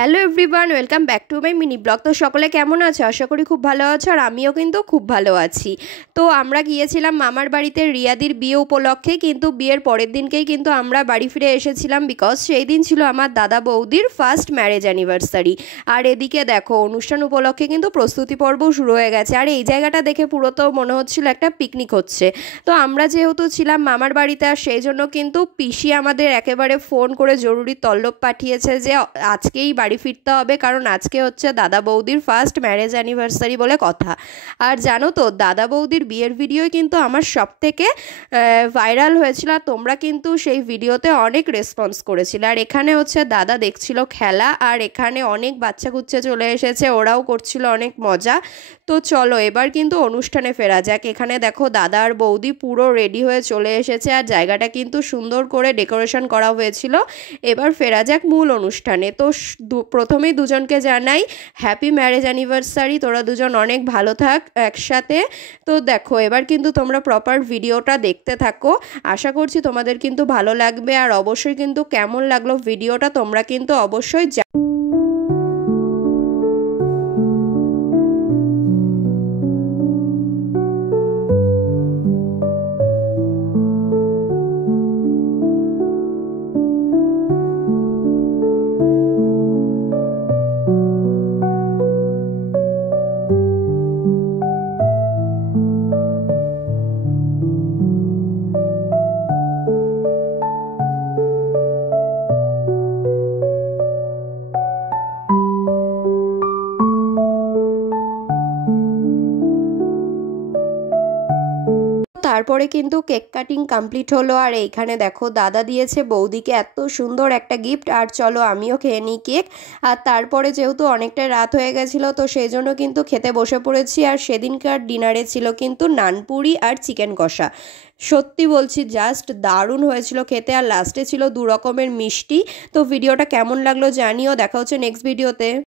Hello everyone, welcome back to my mini blog. তো সকলে কেমন আছো? আশা করি খুব ভালো আছো, আর আমিও কিন্তু খুব ভালো আছি। তো আমরা গিয়েছিলাম মামার বাড়িতে রিয়াদির বিয়ে উপলক্ষে, কিন্তু বিয়ের পরের দিনকেই কিন্তু আমরা বাড়ি ফিরে এসেছিলাম, বিকজ সেই দিন ছিল আমার দাদা বৌদির ফার্স্ট ম্যারেজ অ্যানিভার্সারি। আর এদিকে দেখো, অনুষ্ঠান উপলক্ষে কিন্তু প্রস্তুতি পর্বও শুরু হয়ে গেছে। আর এই জায়গাটা দেখে পুরো তো মনে হচ্ছিল একটা পিকনিক হচ্ছে। তো আমরা যেহেতু ছিলাম মামার বাড়িতে, আর সেই জন্য কিন্তু পিসি আমাদের একেবারে ফোন করে জরুরি তলব পাঠিয়েছে যে আজকেই বাড়ি ফিরতে হবে, কারণ আজকে হচ্ছে দাদা বৌদির ফার্স্ট ম্যারেজ অ্যানিভার্সারি বলে কথা। আর জানো তো, দাদা বৌদির বিয়ের ভিডিও কিন্তু আমার সব থেকে ভাইরাল হয়েছিল, আর তোমরা কিন্তু সেই ভিডিওতে অনেক রেসপন্স করেছিলে। আর এখানে হচ্ছে দাদা দেখছিল খেলা, আর এখানে অনেক বাচ্চা কুচ্চা চলে এসেছে, ওরাও করছিল অনেক মজা। তো চলো এবার কিন্তু অনুষ্ঠানে ফেরা যাক। এখানে দেখো দাদা আর বৌদি পুরো রেডি হয়ে চলে এসেছে, আর জায়গাটা কিন্তু সুন্দর করে ডেকোরেশন করা হয়েছিল। এবার ফেরা যাক মূল অনুষ্ঠানে। তো প্রথমেই দুজনকে জানাই হ্যাপি ম্যারেজ অ্যানিভার্সারি, তোরা দুজন অনেক ভালো থাক একসাথে। তো দেখো এবার কিন্তু তোমরা প্রপার ভিডিওটা দেখতে থাকো, আশা করছি তোমাদের কিন্তু ভালো লাগবে। আর অবশ্যই কিন্তু কেমন লাগলো ভিডিওটা তোমরা কিন্তু অবশ্যই তারপরে কিন্তু কেক কাটিং কমপ্লিট হলো। আর এইখানে দেখো দাদা দিয়েছে বৌদিকে এত সুন্দর একটা গিফট। আর চলো আমিও খেয়ে নিই কেক। আর তারপরে যেহেতু অনেকটা রাত হয়ে গেছিলো, তো সেই জন্য কিন্তু খেতে বসে পড়েছি। আর সেদিনকার ডিনারে ছিল কিন্তু নানপুরি আর চিকেন কষা। সত্যি বলছি জাস্ট দারুণ হয়েছিল খেতে। আর লাস্টে ছিল 2 রকমের মিষ্টি। তো ভিডিওটা কেমন লাগলো জানিও। দেখা হচ্ছে নেক্সট ভিডিওতে।